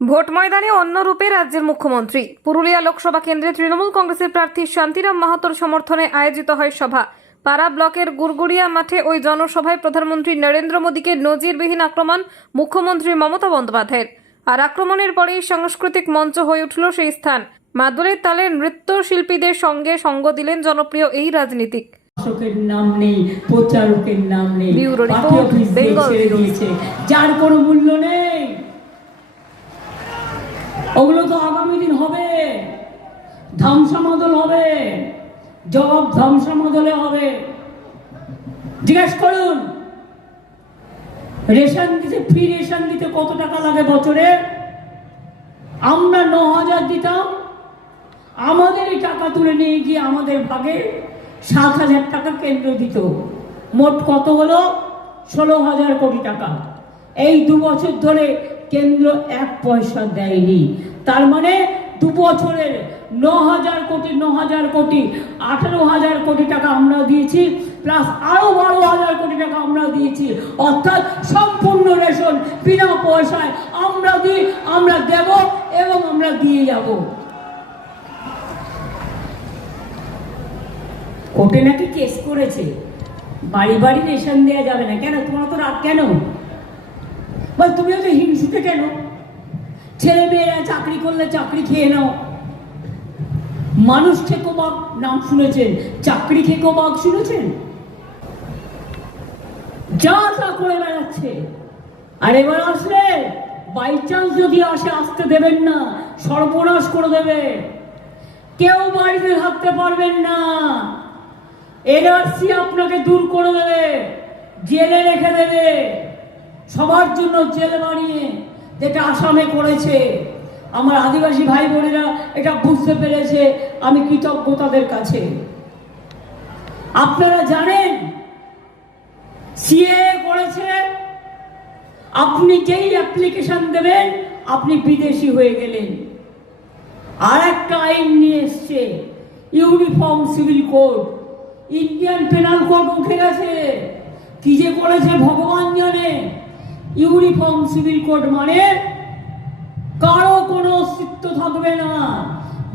Vote ময়দানে অন্য রূপে রাজ্যের মুখ্যমন্ত্রী। পুরুলিয়া লোকসভা কেন্দ্রে তৃণমূল কংগ্রেসের প্রার্থী শান্তিরাম মাহাতোর সমর্থনে আয়োজিত হয় সভা। পাড়া ব্লকের গুরগুড়িয়া মাঠে ওই জনসভায় প্রধানমন্ত্রী নরেন্দ্র মোদীকে নজিরবিহীন আক্রমণ মুখ্যমন্ত্রী মমতা বন্দ্যোপাধ্যায়ের। আর আক্রমণের পরেই সাংস্কৃতিক মঞ্চ হয়ে উঠল সেই স্থান। মাদুরের তালে নৃত্যশিল্পীদের সঙ্গে সঙ্গ দিলেন জনপ্রিয় এই রাজনীতিক। শাসকের নাম নেই প্রচারকের নাম নেই বেঙ্গল যার কোনো মূল্য নেই ওগুলো তো আগামী দিন হবে ধ্বংসামদল হবে। জবাব ধ্বংসামদলে হবে। জিজ্ঞেস করুন, রেশন দিতে ফ্রি রেশন দিতে কত টাকা লাগে বছরে? আমরা ন হাজার দিতাম। আমাদের এই টাকা তুলে নিয়ে গিয়ে আমাদের ভাগে সাত হাজার টাকা কেন্দ্র দিত। মোট কত হলো? ষোলো হাজার কোটি টাকা। এই দু বছর ধরে কেন্দ্র এক পয়সা দেয়নি। তার মানে দু বছরের ন হাজার কোটি ন হাজার কোটি, আঠারো হাজার কোটি টাকা আমরা দিয়েছি প্লাস আরও বারো হাজার কোটি টাকা আমরা দিয়েছি। অর্থাৎ সম্পূর্ণ রেশন, বিনা পয়সায় আমরা দিই, আমরা দেব এবং আমরা দিয়ে যাব। কোর্টে নাকি কেস করেছে। বাড়ি বাড়ি রেশন দেওয়া যাবে না। কেন? তোমার তো রাগ কেন? বল তুমি তো হিংসুতে কেন? ছেলে মেয়েরা চাকরি করলে চাকরি খেয়ে নাও। মানুষ খেকো বাঘ নাম শুনেছেন, চাকরি খেকো বাঘ শুনেছেন? যা তা করে বেড়াচ্ছে। আর এবার আসলে বাই চান্স যদি আসে, আসতে দেবেন না, সর্বনাশ করে দেবে। কেউ বাড়িতে থাকতে পারবেন না। এনআরসি আপনাকে দূর করে দেবে, জেলে রেখে দেবে। সবার জন্য জেল বানিয়ে, যেটা আসামে করেছে আমার আদিবাসী ভাই বোনেরা এটা বুঝতে পেরেছে, আমি কৃতজ্ঞ তাদের কাছে। আপনারা জানেন সিএ করেছে, আপনি যেই অ্যাপ্লিকেশন দেবেন, আপনি বিদেশি হয়ে গেলেন। আর একটা আইন নিয়ে এসছে uniform civil code Indian penal code উঠে গেছে। কি যে করেছে ভগবান জানে। ইউনিফর্ম সিভিল কোড মানে কারও কোনো অস্তিত্ব থাকবে না।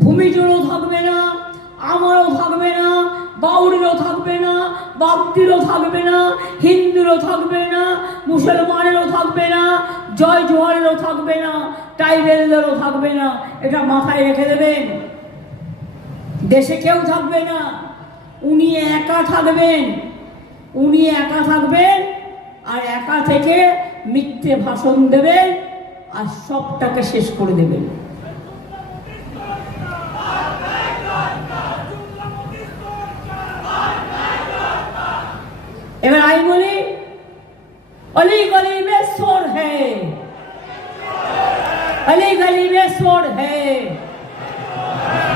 ভূমিজনও থাকবে না, আমারও থাকবে না, বাউরিরও থাকবে না, বাপ্তিরও থাকবে না, হিন্দুরও থাকবে না, মুসলমানেরও থাকবে না, জয় জোয়ারেরও থাকবে না ট্রাইবেলদেরও থাকবে না। এটা মাথায় রেখে দেবেন। দেশে কেউ থাকবে না, উনি একা থাকবেন। উনি একা থাকবেন আর একা থেকে মিথ্যে ভাষণ দেবেন। আর সবটাকে শেষ করে দেবেন এবার আমি বলি অলি গলি মে সোর হ্যাঁ अली गली में शोर है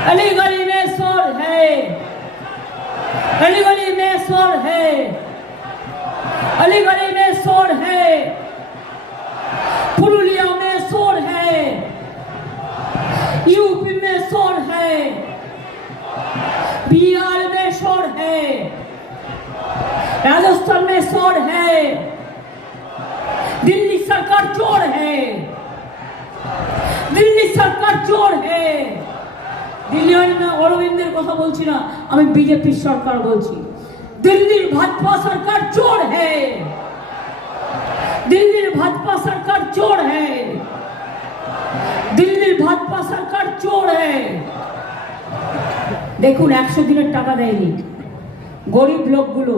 अली गली यूपी में शोर है बिहार में शोर है राजस्थान में शोर है दिल्ली सरकार चोर है দিল্লি সরকার চোর হে দিল্লি আমি না অরবিন্দের কথা বলছি না আমি বিজেপির সরকার বলছি দিল্লির ভাজপা সরকার চোর হে দিল্লির ভাজপা সরকার চোর হে দিল্লির ভাজপা সরকার চোর দেখুন, একশো দিনের টাকা দেয়নি। গরিব লোকগুলো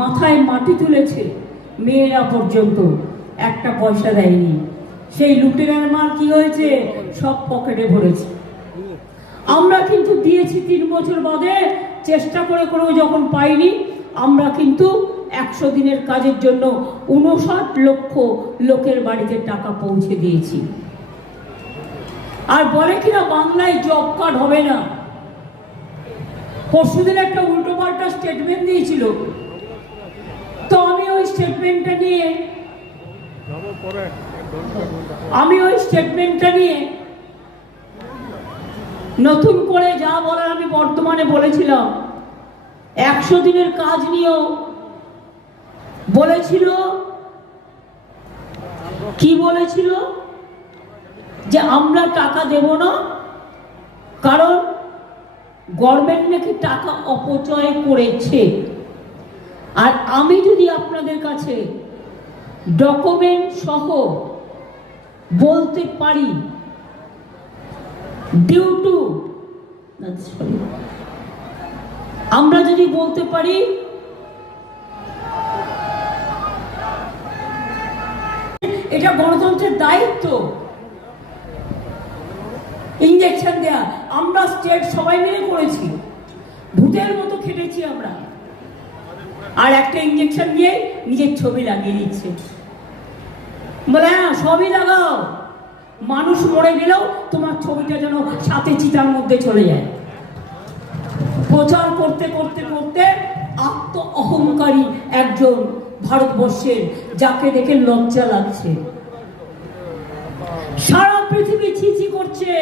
মাথায় মাটি তুলেছে, মেয়েরা পর্যন্ত একটা পয়সা দেয়নি। সেই লুটেরার মাল কি হয়েছে? সব পকেটে ভরেছে। আমরা কিন্তু দিয়েছি তিন বছর বাদে, চেষ্টা করে করেও যখন পাইনি, আমরা কিন্তু একশো দিনের কাজের জন্য উনষাট লক্ষ লোকের বাড়িতে টাকা পৌঁছে দিয়েছি। আর বলে কিনা, বাংলায় জব কার্ড হবে না। পরশুদিন একটা উল্টো পাল্টা স্টেটমেন্ট দিয়েছিল। তো আমি ওই স্টেটমেন্টটা নিয়ে, আমি ওই স্টেটমেন্টটা নিয়ে নতুন করে যা বলার আমি বর্তমানে বলেছিলাম। একশো দিনের কাজ নিয়েও বলেছিল, কি বলেছিল? যে আমরা টাকা দেব না, কারণ গভর্নমেন্ট নাকি টাকা অপচয় করেছে। আর আমি যদি আপনাদের কাছে ডকুমেন্ট সহ বলতে পারি ডিউ টু আমরা যদি বলতে পারি, এটা গণতন্ত্রের দায়িত্ব। ইঞ্জেকশন দেয়া। আমরা স্টেট সবাই মিলে করেছি। ভূতের মতো খেটেছি আমরা। আর একটা ইঞ্জেকশন দিয়ে নিজের ছবি লাগিয়ে দিচ্ছে। বলে হ্যাঁ সবই লাগাও। মানুষ মরে গেলেও তোমার ছবিটা যেন সাথে চিতার মধ্যে চলে যায়। প্রচার করতে করতে করতে আত্ম অহংকারী একজন ভারতবর্ষের যাকে দেখে লজ্জা লাগছে। সারা পৃথিবী ছিছি করছে।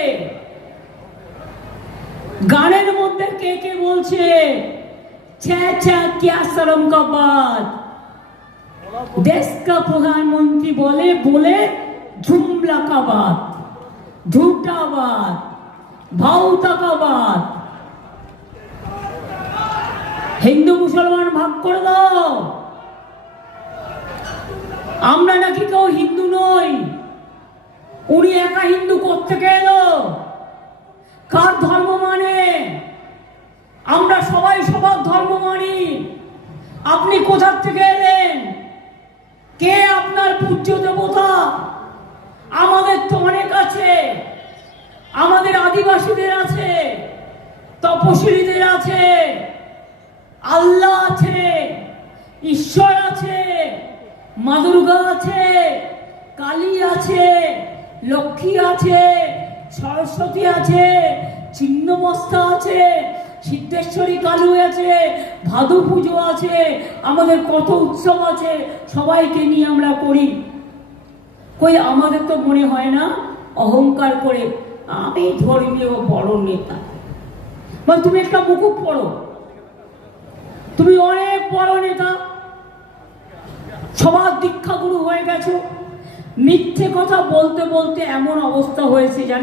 গানের মধ্যে কে কে বলছে? দেশ কা প্রধানমন্ত্রী বলে বলে ঝুমলা কা বাত ঝুটা ভাউতা কা বাত হিন্দু মুসলমান ভাগ করে দাও। আমরা নাকি কেউ হিন্দু নই। উনি একা হিন্দু কোথেকে এলো কার ধর্ম মানে? আমরা সবাই সবার ধর্ম মানি। আপনি কোথার থেকে এলেন? কে আপনার পূজ্য দেবতা? আমাদের তো অনেক আছে। আমাদের আদিবাসীদের আছে তপশিলীদের আছে, আল্লাহ আছে, ঈশ্বর আছে, মা দুর্গা আছে, কালী আছে লক্ষ্মী আছে, সরস্বতী আছে, ছিন্নমস্তা আছে, সিদ্ধেশ্বরী কালু আছে ভাদু পুজো আছে, আমাদের কত উৎসব আছে, সবাইকে নিয়ে আমরা করি। কই, আমাদের তো মনে হয় না, অহংকার করে আমি ধর্মীয় বড় নেতা। মানে তুমি একটা মুকুট পড়ো তুমি অনেক বড় নেতা। সবার দীক্ষাগুরু হয়ে গেছো। মিথ্যে কথা বলতে বলতে এমন অবস্থা হয়েছে জানেন